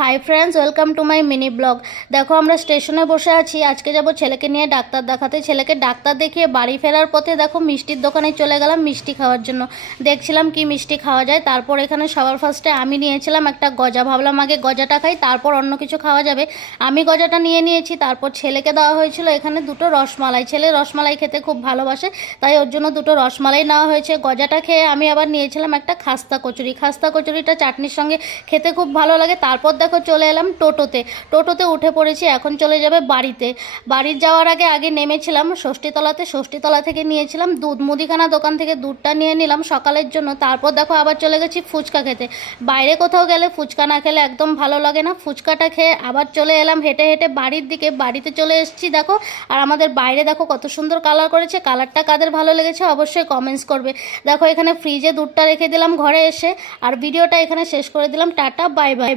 Hi friends, welcome to my mini blog. দেখো আমরা স্টেশনে বসে আছি। আজকে যাব ছেলেকে নিয়ে ডাক্তার দেখাতে। ছেলেকে ডাক্তার দেখিয়ে বাড়ি ফেরার পথে দেখো মিষ্টির দোকানে চলে গেলাম মিষ্টি খাওয়ার জন্য। দেখছিলাম কি মিষ্টি খাওয়া যায়। তারপর এখানে সবার ফার্স্টে আমি নিয়েছিলাম একটা গজা। ভাবলাম আগে গজাটা খাই, তারপর অন্য কিছু খাওয়া যাবে। আমি গজাটা নিয়ে নিয়েছি। তারপর ছেলেকে দেওয়া হয়েছিল এখানে দুটো রসমালাই। ছেলে রসমালাই খেতে খুব ভালোবাসে, তাই ওর জন্য দুটো রসমালাই নেওয়া হয়েছে। গজাটা খেয়ে আমি আবার নিয়েছিলাম একটা খাস্তা কচুরি। খাস্তা কচুরিটা চাটনির সঙ্গে খেতে খুব ভালো লাগে। তারপর দেখো চলে এলাম টোটোতে উঠে পড়েছি। এখন চলে যাবে বাড়িতে। বাড়ির যাওয়ার আগে নেমেছিলাম ষষ্ঠীতলাতে। ষষ্ঠীতলা থেকে নিয়েছিলাম দুধ। মুদিখানা দোকান থেকে দুধটা নিয়ে নিলাম সকালের জন্য। তারপর দেখো আবার চলে গেছি ফুচকা খেতে। বাইরে কোথাও গেলে ফুচকা না খেলে একদম ভালো লাগে না। ফুচকাটা খেয়ে আবার চলে এলাম হেঁটে হেঁটে বাড়ির দিকে। বাড়িতে চলে এসেছি দেখো। আর আমাদের বাইরে দেখো কত সুন্দর কালার করেছে। কালারটা কাদের ভালো লেগেছে অবশ্যই কমেন্টস করবে। দেখো এখানে ফ্রিজে দুধটা রেখে দিলাম ঘরে এসে। আর ভিডিওটা এখানে শেষ করে দিলাম। Tata, bye bye.